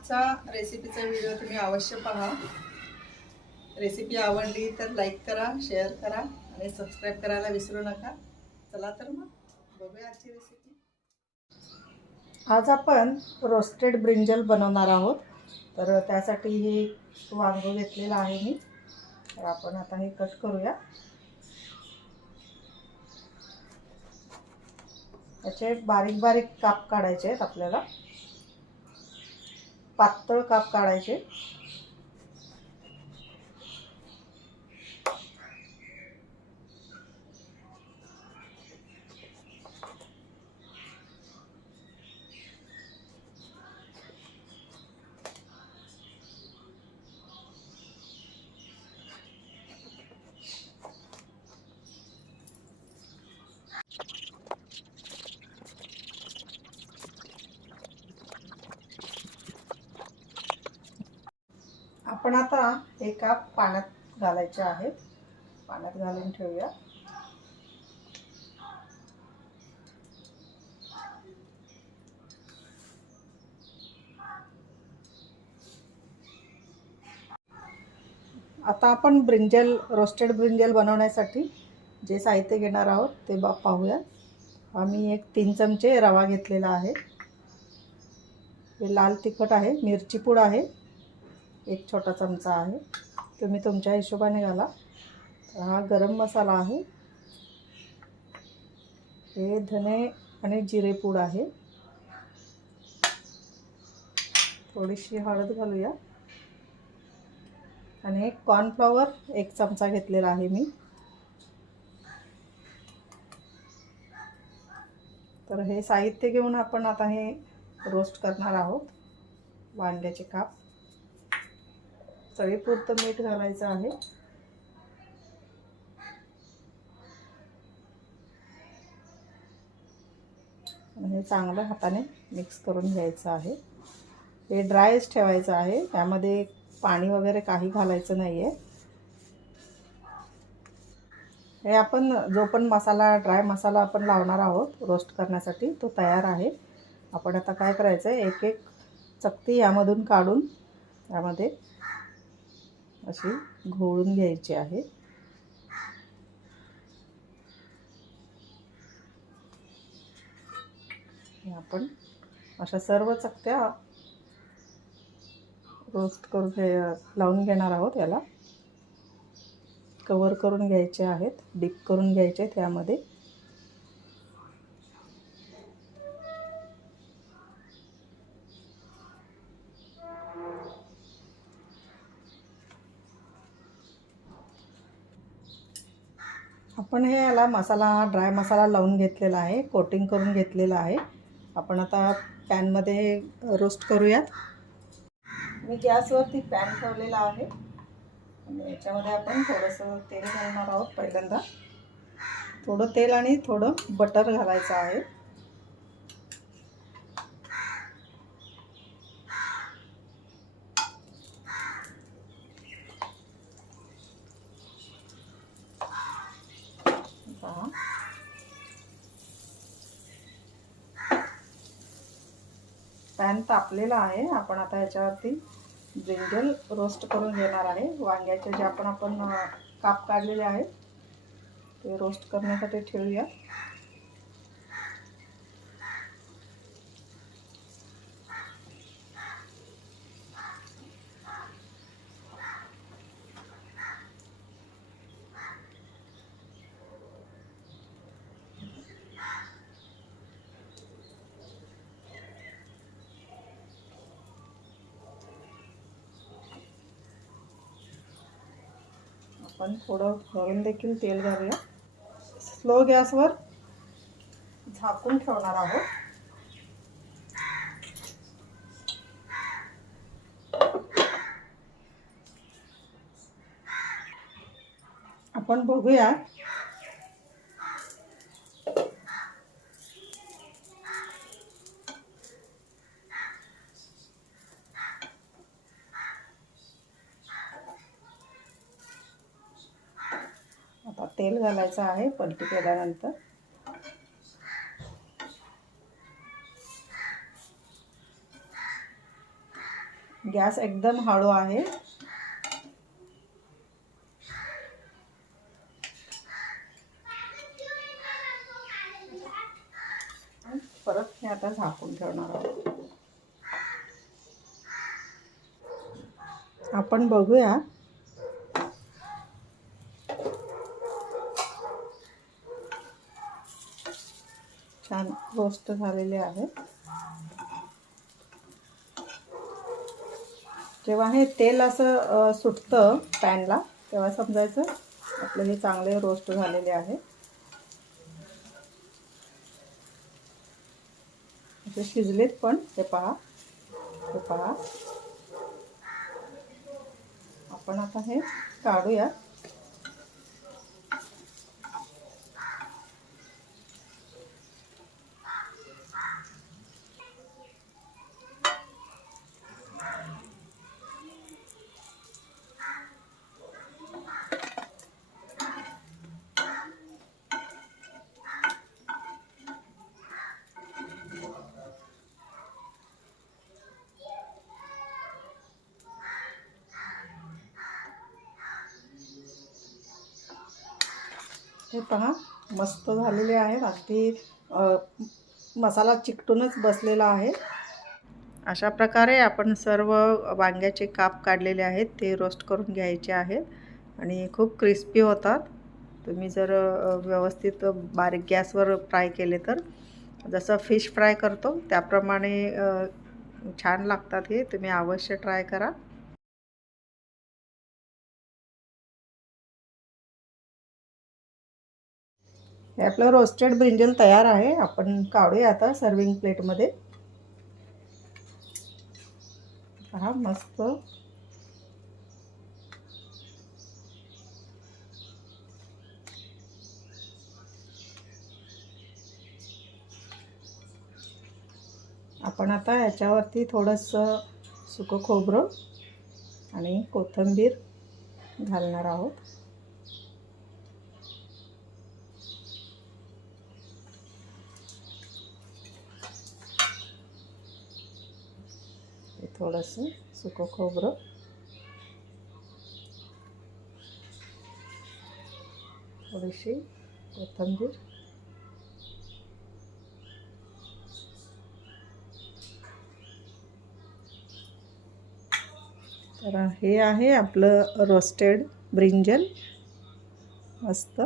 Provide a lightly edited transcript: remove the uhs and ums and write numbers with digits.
आजचा रेसिपीचा व्हिडिओ तुम्ही अवश्य पहा। रेसिपी आवडली तर लाईक करा, शेअर करा आणि सबस्क्राईब करायला विसरू नका। चला तर मग बघूया आजची रेसिपी। आज आपण रोस्टेड ब्रिंजल बनवणार आहोत। तर त्यासाठी हे वांग घेतलेलं आहे मी। तर आपण आता हे कट करूया। याचे बारीक बारीक काप काढायचे आहेत आपल्याला, पातळ काप काढायचे। आपण आता हे काप पाण्यात घालायचे आहेत। पाण्यात घालून ठेवूया। आता आपण रोस्टेड ब्रिंजल बनवण्यासाठी जे साहित्य घेणार आहोत ते पाहूया। आम्ही एक 3 चमचे रवा घेतलेला आहे। हे लाल तिखट आहे, मिरची पूड आहे, एक छोटा चमचा आहे, तुम्ही तुमच्या हिशोबाने घाला। हा गरम मसाला आहे, हे धने आणि जिरे पूड आहे, थोडीशी हळद घालूया आणि कॉर्नफ्लॉवर 1 चमचा घेतलेला आहे मी। तर हे साहित्य घेऊन आपण आता हे रोस्ट करणार आहोत। वांग्याचे काप, चवीपुरतं मीठ घालायचं आहे आणि चांगलं हाताने मिक्स करून घ्यायचं आहे। हे ड्रायच ठेवायचं आहे, त्यामध्ये पाणी वगैरे काही घालायचं नाही आहे। हे आपण जो पण ड्राय मसाला आपण लावणार आहोत रोस्ट करण्यासाठी तो तयार आहे। आपण आता काय करायचं आहे, एक एक चकती यामधून काढून यामध्ये अशी घोळून घ्यायची आहे। आपण अशा सर्व चकत्या रोस्ट करून लावून घेणार आहोत। याला कवर करून घ्यायचे आहेत, डीप करून घ्यायचे त्यामध्ये। आपण याला ड्राय मसाला लावून घेतलेला आहे, कोटिंग करून घेतलेला आहे। आपण आता पॅनमध्ये रोस्ट करूयात। मी गॅसवरती पॅन ठेवलेला आहे आणि याच्यामध्ये आपण थोडंसं तेल घालणार आहोत। पहिल्यांदा थोडं तेल आणि थोडं बटर घालायचं आहे। पॅन तापलेला आहे। आपण आता याच्यावरती ब्रिंजल रोस्ट करून घेणार आहे। वांग्याचे जे आपण काप काढलेले आहेत ते रोस्ट करण्यासाठी ठेवूया। आपण थोडं वरून देखील तेल घालूया। स्लो गॅसवर झाकून ठेवणार आहोत। आपण बघूया आता तेल घालायचं आहे पलटी केल्यानंतर। गॅस एकदम हळू आहे. परत हे आता झाकून ठेवणार आहोत. आपण बघूया छान रोस्ट झालेले आहे. जेव्हा हे तेल असं सुटतं पॅनला तेव्हा समजायचं आपले हे चांगले रोस्ट झालेले आहे. असे शिजलेत पण हे पहा, हे पहा. आपण आता हे काढूया. हे पहा मस्त झालेले आहेत. अगदी मसाला चिकटूनच बसलेला आहे. अशा प्रकारे आपण सर्व वांग्याचे काप काढलेले आहेत ते रोस्ट करून घ्यायचे आहेत आणि खूप क्रिस्पी होतात. तुम्ही जर व्यवस्थित बारीक गॅसवर फ्राय केले तर जसं फिश फ्राय करतो त्याप्रमाणे छान लागतात. हे तुम्ही अवश्य ट्राय करा. हे आपलं रोस्टेड ब्रिंजल तयार आहे. आपण काढूया आता सर्विंग प्लेटमध्ये. पहा मस्त. आपण आता याच्यावरती थोडंसं सुकं खोबरं आणि कोथिंबीर घालणार आहोत. थोडंसं सुकं खोबरं, थोडीशी कोथिंबीर, तर हे आहे आपलं रोस्टेड ब्रिंजल. मस्त.